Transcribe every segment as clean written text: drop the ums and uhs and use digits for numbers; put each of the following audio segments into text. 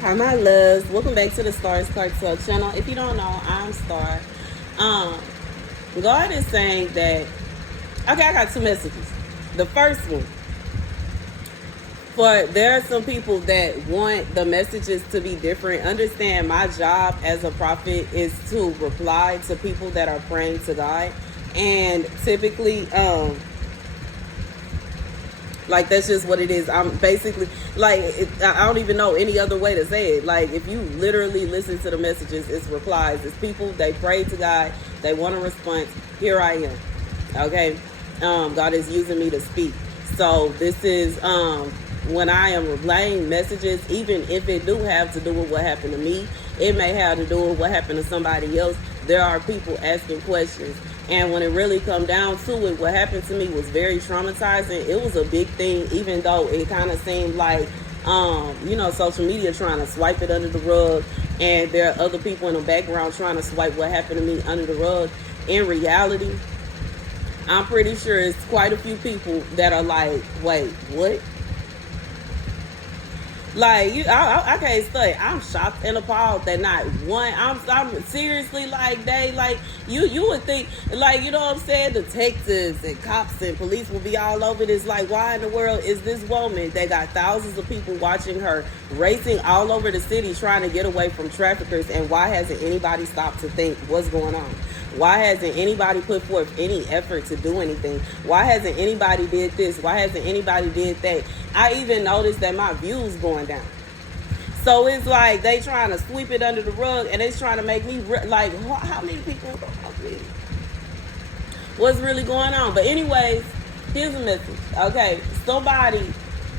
Hi, my loves. Welcome back to the Starscartel channel. If you don't know, I'm Star. Um, God is saying that. Okay, I got two messages. The first one, for there are some people that want the messages to be different. Understand, my job as a prophet is to reply to people that are praying to God, and typically, like, that's just what it is. I'm basically like, I don't even know any other way to say it. Like, if you literally listen to the messages, it's replies. It's people, they pray to God, they want a response. Here I am. Okay, God is using me to speak. So this is when I am relaying messages, even if it do have to do with what happened to me, it may have to do with what happened to somebody else. There are people asking questions. And when it really come down to it, what happened to me was very traumatizing. It was a big thing, even though it kind of seemed like, social media trying to swipe it under the rug. And there are other people in the background trying to swipe what happened to me under the rug. In reality, I'm pretty sure it's quite a few people that are like, wait, what? Like, I can't say. I'm shocked and appalled that not one. I'm seriously, like, they, like, you would think, like, you know what I'm saying, detectives and cops and police will be all over this. Like, why in the world is this woman that got thousands of people watching her racing all over the city trying to get away from traffickers, and why hasn't anybody stopped to think what's going on? Why hasn't anybody put forth any effort to do anything? Why hasn't anybody did this? Why hasn't anybody did that? I even noticed that my views going down. So it's like they trying to sweep it under the rug, and they trying to make me like, how many people? What's really going on? But anyways, here's a message. Okay,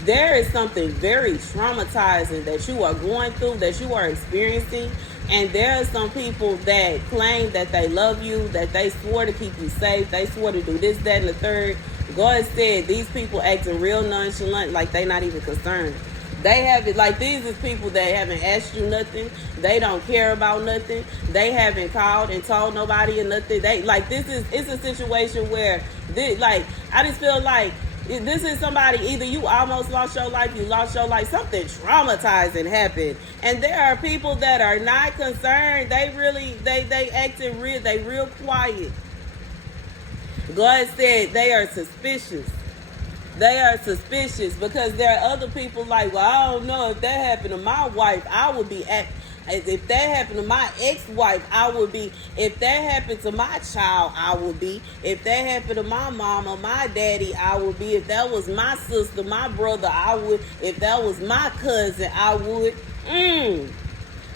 there is something very traumatizing that you are going through, that you are experiencing. And there are some people that claim that they love you, that they swore to keep you safe, they swore to do this, that, and the third. God said these people acting real nonchalant, like they not even concerned. They haven't, like, these is people that haven't asked you nothing. They don't care about nothing. They haven't called and told nobody or nothing. It's a situation where, I just feel like, this is somebody, either you almost lost your life, you lost your life, something traumatizing happened. And there are people that are not concerned. They acting real, they real quiet. God said they are suspicious. They are suspicious because there are other people like, well, I don't know, if that happened to my wife, I would be if that happened to my ex-wife, I would be. If that happened to my child, I would be. If that happened to my mama, my daddy, I would be. If that was my sister, my brother, I would. If that was my cousin, I would.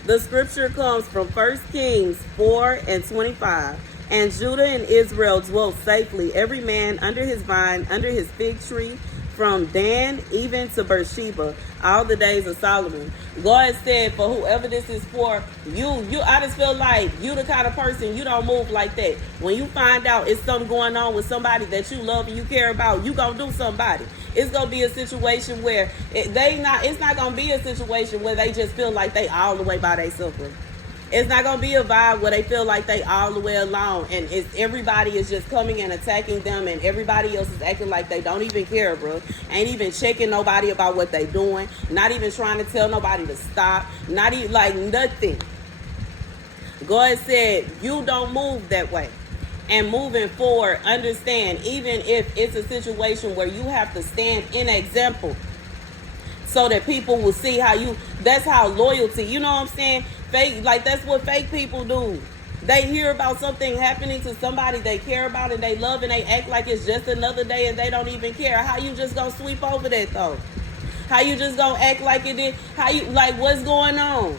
The scripture comes from 1 Kings 4:25. And Judah and Israel dwelt safely, every man under his vine, under his fig tree, from Dan even to Beersheba, all the days of Solomon. God said, for whoever this is for, I just feel like you the kind of person, you don't move like that. When you find out it's something going on with somebody that you love and you care about, you gonna do somebody. It's gonna be a situation where it's not gonna be a situation where they just feel like they all the way by themselves. It's not going to be a vibe where they feel like they all the way alone, and everybody is just coming and attacking them, and everybody else is acting like they don't even care, bro. Ain't even checking nobody about what they doing, not even trying to tell nobody to stop, not even, like, nothing. God said, you don't move that way. And moving forward, understand, even if it's a situation where you have to stand in example, so that people will see that's how loyalty, you know what I'm saying? Fake, like, that's what fake people do. They hear about something happening to somebody they care about and they love, and they act like it's just another day and they don't even care. How you just gonna sweep over that, though? How you just gonna act like it is? How you, like, what's going on?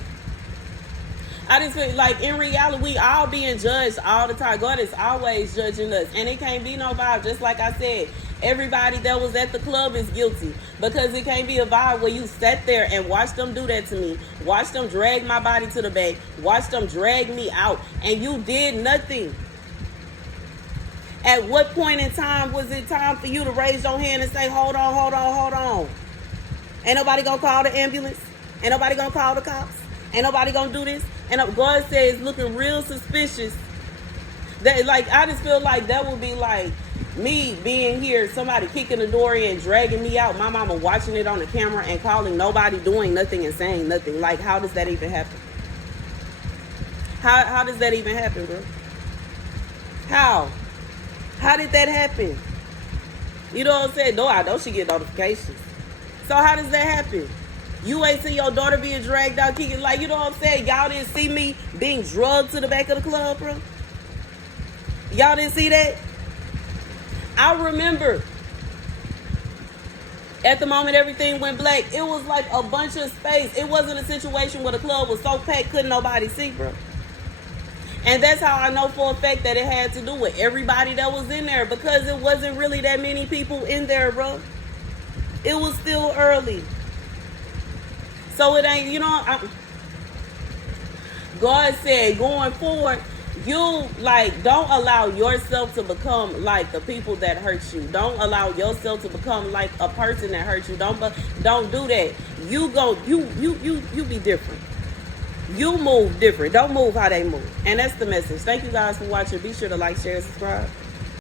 I just feel like, in reality, we all being judged all the time. God is always judging us, and it can't be no vibe. Just like I said, everybody that was at the club is guilty, because it can't be a vibe where you sat there and watched them do that to me, watched them drag my body to the back, watched them drag me out, and you did nothing. At what point in time was it time for you to raise your hand and say, hold on, hold on, hold on? Ain't nobody gonna call the ambulance? Ain't nobody gonna call the cops? Ain't nobody gonna do this? And God says, looking real suspicious. That, like, I just feel like that would be like, Me being here, somebody kicking the door in, dragging me out, my mama watching it on the camera and calling nobody, doing nothing and saying nothing. Like, how does that even happen? How does that even happen, bro? How did that happen? You know what I'm saying? No, I know she get notifications. So how does that happen? You ain't see your daughter being dragged out, kicking, like, you know what I'm saying? Y'all didn't see me being drugged to the back of the club, bro? Y'all didn't see that? I remember at the moment everything went black, it was like a bunch of space. It wasn't a situation where the club was so packed couldn't nobody see, bro. And that's how I know for a fact that it had to do with everybody that was in there, because it wasn't really that many people in there, bro. It was still early. So it ain't, God said going forward, you, like, don't allow yourself to become like the people that hurt you. Don't allow yourself to become like a person that hurt you. Don't do that. You be different. You move different. Don't move how they move. And that's the message. Thank you guys for watching. Be sure to like, share, and subscribe.